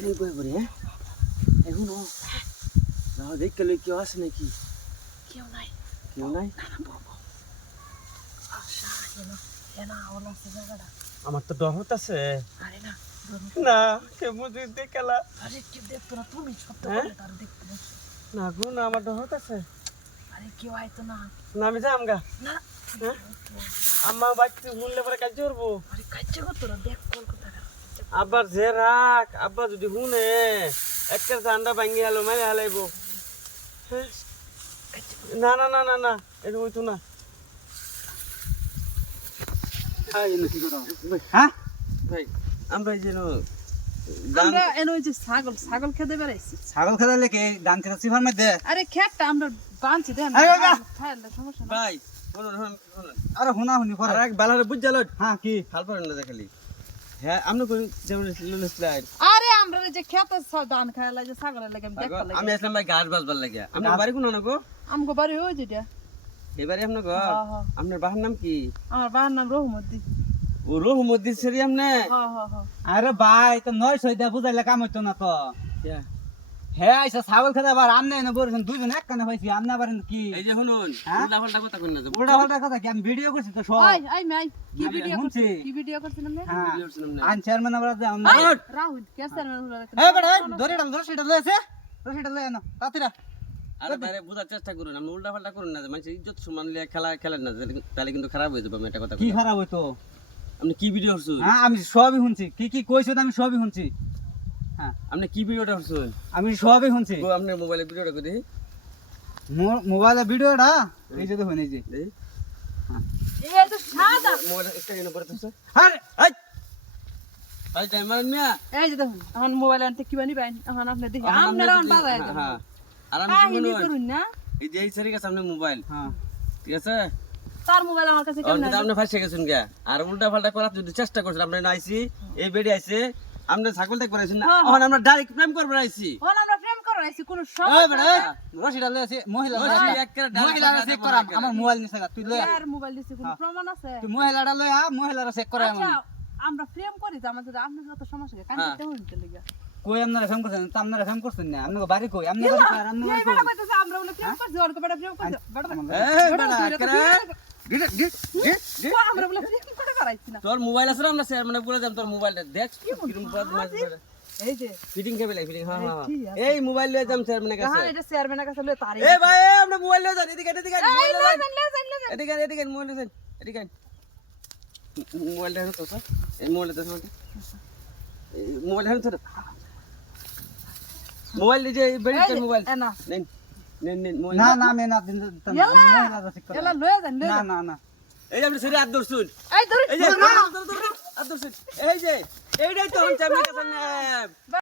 এনে কই পড়ে এখনো রাও দেখতে লই কেউ আসে নাকি কেউ নাই কেউ নাই না না বাবা আশা এনা ওলা জায়গাটা আমার তো ডর হতাছে আরে না না কেউ মুজি দেখলা আরে কি দেখতো না তুমি সত্য হ্যাঁ? করে তার দেখতে বসে না গো না আমার ডর হতাছে আরে কেউ আইতো না না আমি যাম গা না হ্যাঁ? আম্মা বাইকতে হুনলে পরে কাজ করবো আরে কাচ্চা করতো না দেখ কলকাতা আবার যে রাখ আব্বা যদি হুনে একটা ঠান্ডা ভাঙ্গি হালো মারে হালাইবো হ্যাঁ? না না না না না এটা হইতো না হ্যাঁ ভাই আমরা এই যেন আমরা এনে ওই যে ছাগল খেতে বেড়াইছি ছাগল খেতে কে ধান খেতে সিফার মধ্যে আরে খেতটা আমরা বানছি দেন আরে বাবা! খাইলে সমস্যা না ভাই শুনুন শুনুন শুনুন আরে হুনা হুনি করে আর এক বালারে বুঝ জালো হ্যাঁ কি হাল পারেন না দেখালি হ্যাঁ আমরা কোন যেমন স্লাইড আরে আমরা যে খেতে ধান খাইলা যে ছাগলের লাগে আমি দেখতে লাগে আমি আসলাম ভাই ঘাস বাজবার লাগিয়া আপনার বাড়ি কোন না গো আমগো বাড়ি হই যেটা এবারে আপনার ঘর হ্যাঁ, হ্যাঁ। আপনার বাবার নাম কি আমার বাবার নাম রহমদ্দি ও রহমদ্দিন সেরি আমনে হ্যাঁ হ্যাঁ হ্যাঁ আরে ভাই তো 900 দিয়া বুঝাইলে কাম হইতো না তো হ্যাঁ আইসা ছাগল খেতে আবার আমনে এনে বলছেন দুইজন এক কানে হইছি আমনা পারেন কি এই যে শুনুন হ্যাঁ? উল্টা পাল্টা কথা কোন না যাব উল্টা পাল্টা কথা কি আমি ভিডিও করছি তো সব ওই আই মাই কি আমি ভিডিও শুনছি। করছিস কি ভিডিও করছিস না হ্যাঁ ভিডিও শুনুন না আন চেয়ারম্যান আবার যে আমনে রাহুল কেসার এ বড় ধরে ডাল ধরে সেটা লয়েছে রশিটা লয়ে না তাতিরা আরে বাইরে বোঝার চেষ্টা করুন আপনি উল্টা পাল্টা করুন না মানুষ ইজ্জত সম্মান লিয়ে খেলা খেলেন না তাহলে কিন্তু খারাপ হয়ে যাবে আমি একটা কথা কি বলি। খারাপ হইতো আপনি কি ভিডিও করছেন হ্যাঁ আমি সবই শুনছি কি কি কইছো আমি সবই শুনছি হ্যাঁ আপনি কি ভিডিওটা করছেন আমি সবই শুনছি গো আপনার মোবাইলে ভিডিওটা করে দেখি মোবাইলে ভিডিওটা এই যে দেখুন এই যে দেখি এই তো সাদা মোবাইলে স্ক্রিন উপরে তো আরে এই ভাই টাইম মারেন মিয়া এই যে দেখুন এখন মোবাইল আনতে কি বানি বাইন এখন আপনি দেখি আপনারা অন বাজায় দেন হ্যাঁ আর আমি কি কাহিনী বলবো করুন না এই যে এই সেরি কাছে আপনি মোবাইল হ্যাঁ ঠিক আছে তার মোবাইল আমার কাছে কেমন আর আপনি ফাঁসে গেছেন গা আর উল্টা পাল্টা করার যদি চেষ্টা করছেন আপনি না আইছি এই বেডি আইছে আপনি ছাগল দেখ পড়াইছেন না হ্যাঁ, এখন আমরা ডাইরেক্ট প্রেম করব আইছি ওন আমরা প্রেম করে আইছি কোন এই সমস্যা বড় রশিটা লয়েছে মহিলা রশি একেবারে মহিলা চেক করা আমার মোবাইল নিছে তুই লয়ে আর মোবাইল দিছে কোন প্রমাণ আছে তুই মহিলাটা লয়ে মহিলারা চেক করে আচ্ছা আমরা প্রেম করি যে আমাদের আপনার কত সমস্যা কান করতে হইতে লাগা কই আপনারা ফোন করছেন তো আপনারা ফোন করছেন না আপনার বাড়ি কই আপনার বাড়ি আর আপনার বাড়ি এই বেটা কইতেছে আমরা বলে প্রেম করছি ওর কো বেটা প্রেম করছি বেটা এই বেটা একেবারে আমরা বলে প্রেম করে করাইছি না তোর মোবাইল আছে না আমরা স্যার মানে বলে দিলাম তোর মোবাইলটা দেখ কিরকম বদমাশ এই যে ফিটিং কেবল ফিটিং হ্যাঁ হ্যাঁ ঠিক আছে। এই মোবাইল লয়ে যাম স্যার মানে কাছে হ্যাঁ এটা চেয়ারম্যানের কাছে লয়ে তারি এই ভাই আমরা মোবাইল লয়ে যান এদিকে এদিকে মোবাইল লয়ে যান লে এদিকে এদিকে মোবাইল লয়ে যান এদিকে মোবাইল দেখো তো স্যার এই মোবাইল দেখো এই মোবাইল দেখো তো মোবাইল যে বেরিয়ে মোবাইল না নেন নেন নেন মোবাইল না না আমি না দিন মহিলারা চেক করে এলা লয়ে যান না না না এই আপনি সেটা আদর শুন এই ধরে এই যে আদর শুন এই যে এইটাই তো হচ্ছে আপনার কাছে